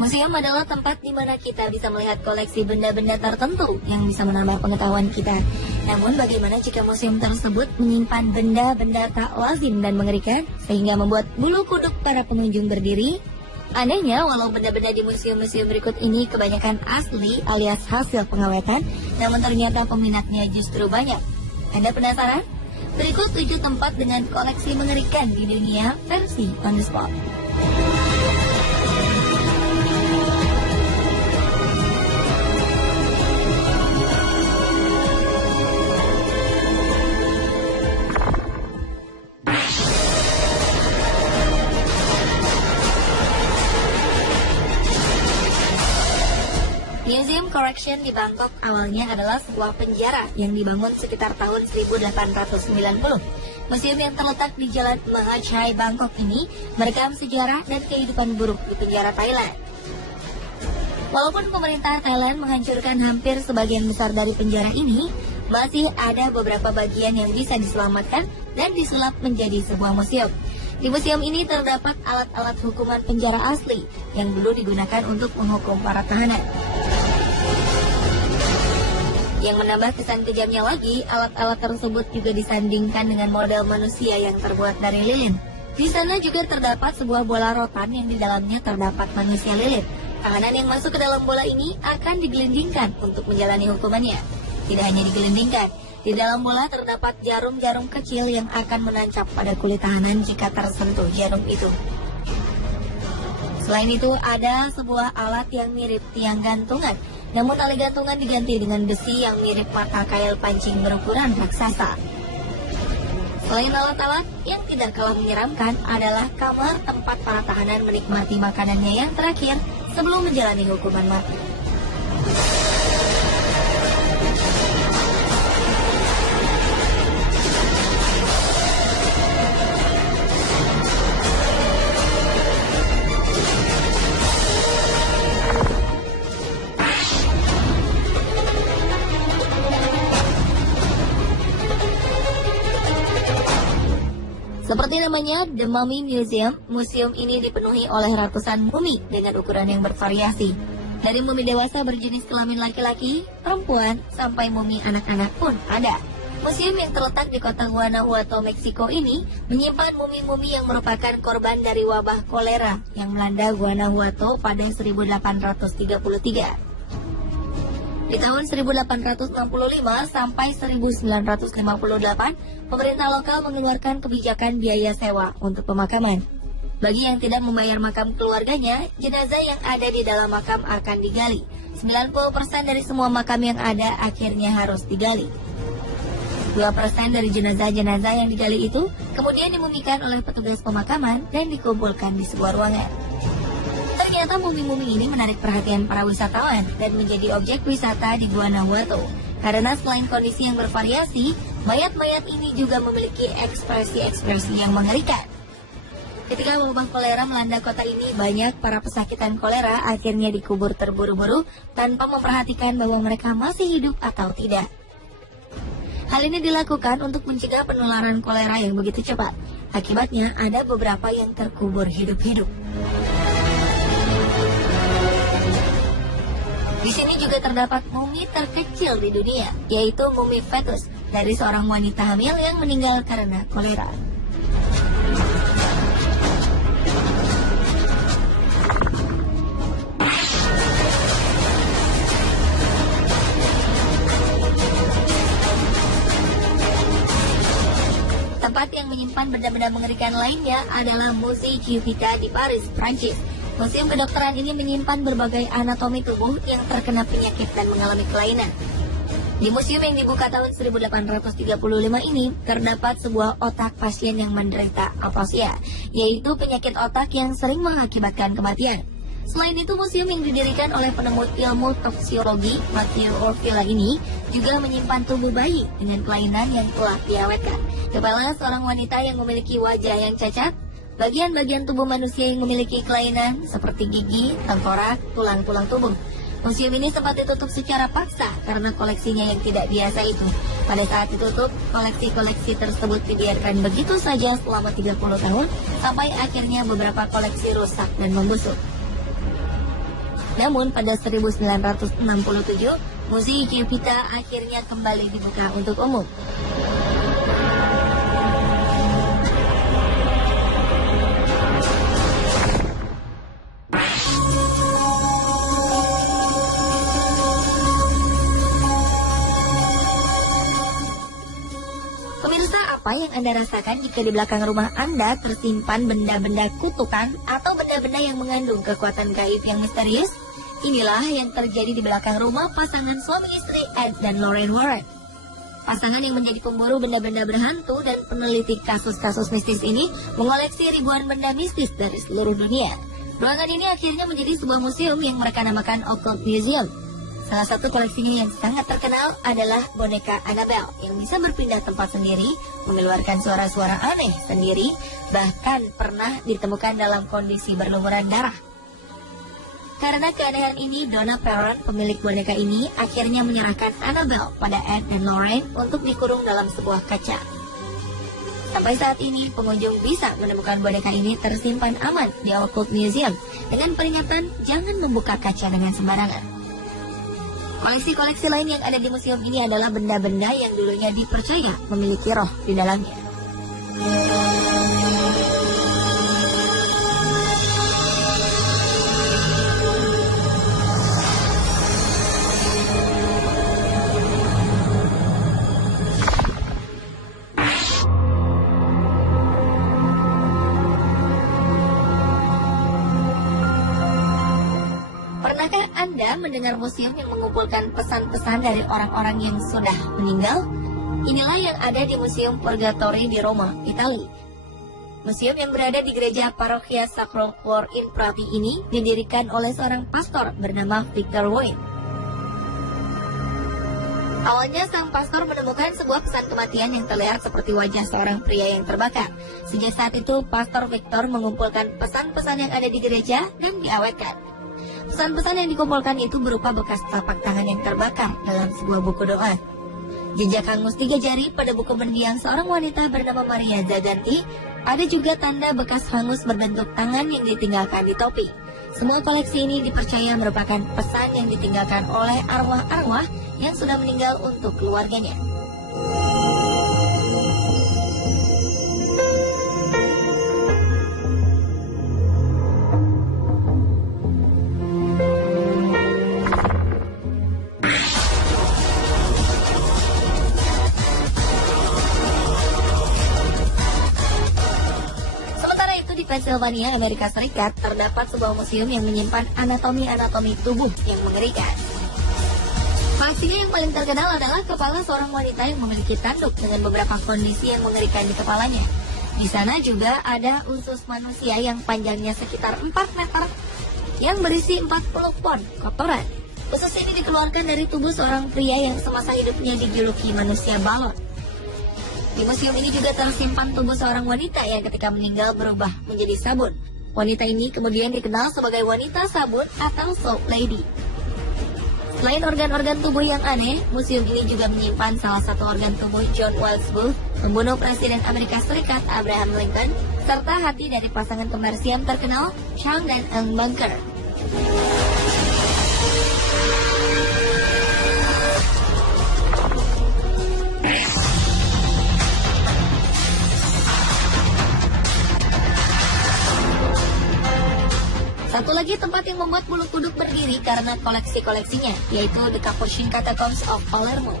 Museum adalah tempat di mana kita bisa melihat koleksi benda-benda tertentu yang bisa menambah pengetahuan kita. Namun bagaimana jika museum tersebut menyimpan benda-benda tak lazim dan mengerikan sehingga membuat bulu kuduk para pengunjung berdiri? Anehnya, walau benda-benda di museum-museum berikut ini kebanyakan asli alias hasil pengawetan, namun ternyata peminatnya justru banyak. Anda penasaran? Berikut 7 tempat dengan koleksi mengerikan di dunia versi on the spot. Museum Correction di Bangkok awalnya adalah sebuah penjara yang dibangun sekitar tahun 1890. Museum yang terletak di Jalan Maha Chai, Bangkok ini merekam sejarah dan kehidupan buruk di penjara Thailand. Walaupun pemerintah Thailand menghancurkan hampir sebagian besar dari penjara ini, masih ada beberapa bagian yang bisa diselamatkan dan disulap menjadi sebuah museum. Di museum ini terdapat alat-alat hukuman penjara asli yang dulu digunakan untuk menghukum para tahanan. Yang menambah kesan kejamnya lagi, alat-alat tersebut juga disandingkan dengan model manusia yang terbuat dari lilin. Di sana juga terdapat sebuah bola rotan yang di dalamnya terdapat manusia lilin. Tahanan yang masuk ke dalam bola ini akan digelindingkan untuk menjalani hukumannya. Tidak hanya digelindingkan, di dalam bola terdapat jarum-jarum kecil yang akan menancap pada kulit tahanan jika tersentuh jarum itu. Selain itu, ada sebuah alat yang mirip tiang gantungan, namun tali gantungan diganti dengan besi yang mirip mata kail pancing berukuran raksasa. Selain alat-alat, yang tidak kalah menyeramkan adalah kamar tempat para tahanan menikmati makanannya yang terakhir sebelum menjalani hukuman mati. Seperti namanya, The Mummy Museum, museum ini dipenuhi oleh ratusan mumi dengan ukuran yang bervariasi. Dari mumi dewasa berjenis kelamin laki-laki, perempuan, sampai mumi anak-anak pun ada. Museum yang terletak di kota Guanajuato, Meksiko ini menyimpan mumi-mumi yang merupakan korban dari wabah kolera yang melanda Guanajuato pada 1833. Di tahun 1865 sampai 1958, pemerintah lokal mengeluarkan kebijakan biaya sewa untuk pemakaman. Bagi yang tidak membayar makam keluarganya, jenazah yang ada di dalam makam akan digali. 90% dari semua makam yang ada akhirnya harus digali. 2% dari jenazah-jenazah yang digali itu kemudian dimumikan oleh petugas pemakaman dan dikumpulkan di sebuah ruangan. Ternyata mumi-mumi ini menarik perhatian para wisatawan dan menjadi objek wisata di Guanajuato. Karena selain kondisi yang bervariasi, mayat-mayat ini juga memiliki ekspresi-ekspresi yang mengerikan. Ketika wabah kolera melanda kota ini, banyak para pesakitan kolera akhirnya dikubur terburu-buru tanpa memperhatikan bahwa mereka masih hidup atau tidak. Hal ini dilakukan untuk mencegah penularan kolera yang begitu cepat. Akibatnya, ada beberapa yang terkubur hidup-hidup. Di sini juga terdapat mumi terkecil di dunia, yaitu mumi fetus dari seorang wanita hamil yang meninggal karena kolera. Tempat yang menyimpan benda-benda mengerikan lainnya adalah Musée Giuvita di Paris, Prancis. Museum kedokteran ini menyimpan berbagai anatomi tubuh yang terkena penyakit dan mengalami kelainan. Di museum yang dibuka tahun 1835 ini, terdapat sebuah otak pasien yang menderita afasia, yaitu penyakit otak yang sering mengakibatkan kematian. Selain itu, museum yang didirikan oleh penemu ilmu toksiologi Matthew Orfila ini juga menyimpan tubuh bayi dengan kelainan yang telah diawetkan. Kepala seorang wanita yang memiliki wajah yang cacat, bagian-bagian tubuh manusia yang memiliki kelainan seperti gigi, tengkorak, tulang-tulang tubuh. Museum ini sempat ditutup secara paksa karena koleksinya yang tidak biasa itu. Pada saat ditutup, koleksi-koleksi tersebut dibiarkan begitu saja selama 30 tahun sampai akhirnya beberapa koleksi rusak dan membusuk. Namun pada 1967, Museum Gepita akhirnya kembali dibuka untuk umum. Pemirsa, apa yang Anda rasakan jika di belakang rumah Anda tersimpan benda-benda kutukan atau benda-benda yang mengandung kekuatan gaib yang misterius? Inilah yang terjadi di belakang rumah pasangan suami istri Ed dan Lorraine Warren. Pasangan yang menjadi pemburu benda-benda berhantu dan peneliti kasus-kasus mistis ini mengoleksi ribuan benda mistis dari seluruh dunia. Ruangan ini akhirnya menjadi sebuah museum yang mereka namakan Occult Museum. Salah satu koleksinya yang sangat terkenal adalah boneka Annabelle yang bisa berpindah tempat sendiri, mengeluarkan suara-suara aneh sendiri, bahkan pernah ditemukan dalam kondisi berlumuran darah. Karena keanehan ini, Donna Perron, pemilik boneka ini, akhirnya menyerahkan Annabelle pada Ed dan Lorraine untuk dikurung dalam sebuah kaca. Sampai saat ini, pengunjung bisa menemukan boneka ini tersimpan aman di Occult Museum dengan peringatan jangan membuka kaca dengan sembarangan. Koleksi-koleksi lain yang ada di museum ini adalah benda-benda yang dulunya dipercaya memiliki roh di dalamnya. Pernahkah Anda mendengar museum yang mengumpulkan pesan-pesan dari orang-orang yang sudah meninggal? Inilah yang ada di Museum Purgatory di Roma, Italia. Museum yang berada di gereja parokia Sacro Cuore in Prati ini didirikan oleh seorang pastor bernama Victor Wayne. Awalnya sang pastor menemukan sebuah pesan kematian yang terlihat seperti wajah seorang pria yang terbakar. Sejak saat itu, Pastor Victor mengumpulkan pesan-pesan yang ada di gereja dan diawetkan. Pesan-pesan yang dikumpulkan itu berupa bekas telapak tangan yang terbakar dalam sebuah buku doa. Jejak hangus 3 jari pada buku mendiang seorang wanita bernama Maria Zaganti. Ada juga tanda bekas hangus berbentuk tangan yang ditinggalkan di topi. Semua koleksi ini dipercaya merupakan pesan yang ditinggalkan oleh arwah-arwah yang sudah meninggal untuk keluarganya. Pennsylvania, Amerika Serikat, terdapat sebuah museum yang menyimpan anatomi-anatomi tubuh yang mengerikan. Koleksinya yang paling terkenal adalah kepala seorang wanita yang memiliki tanduk dengan beberapa kondisi yang mengerikan di kepalanya. Di sana juga ada usus manusia yang panjangnya sekitar 4 meter yang berisi 40 pon kotoran. Usus ini dikeluarkan dari tubuh seorang pria yang semasa hidupnya dijuluki manusia balon. Di museum ini juga tersimpan tubuh seorang wanita yang ketika meninggal berubah menjadi sabun. Wanita ini kemudian dikenal sebagai wanita sabun atau soap lady. Selain organ-organ tubuh yang aneh, museum ini juga menyimpan salah satu organ tubuh John Wilkes Booth, pembunuh Presiden Amerika Serikat Abraham Lincoln, serta hati dari pasangan kembar Siam terkenal Chang dan Eng Bunker. Satu lagi tempat yang membuat bulu kuduk berdiri karena koleksi-koleksinya, yaitu The Capuchin Catacombs of Palermo.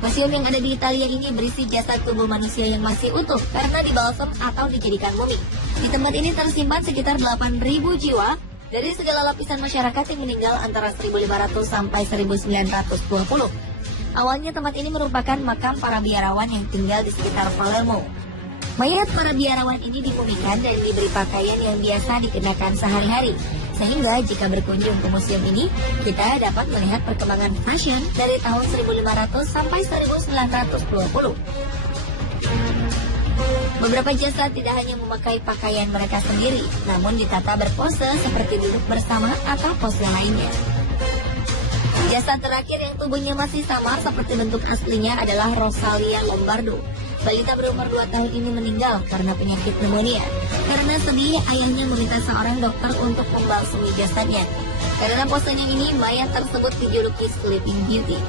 Museum yang ada di Italia ini berisi jasad tubuh manusia yang masih utuh karena dibalsam atau dijadikan mumi. Di tempat ini tersimpan sekitar 8.000 jiwa dari segala lapisan masyarakat yang meninggal antara 1500 sampai 1920. Awalnya tempat ini merupakan makam para biarawan yang tinggal di sekitar Palermo. Mayat para biarawan ini dimumikan dan diberi pakaian yang biasa dikenakan sehari-hari. Sehingga jika berkunjung ke museum ini, kita dapat melihat perkembangan fashion dari tahun 1500 sampai 1920. Beberapa jasad tidak hanya memakai pakaian mereka sendiri, namun ditata berpose seperti duduk bersama atau pose lainnya. Jasad terakhir yang tubuhnya masih sama seperti bentuk aslinya adalah Rosalia Lombardo. Balita berumur 2 tahun ini meninggal karena penyakit pneumonia. Karena sedih, ayahnya meminta seorang dokter untuk membalsemi jasadnya. Karena posenya ini, mayat tersebut dijuluki Sleeping Beauty.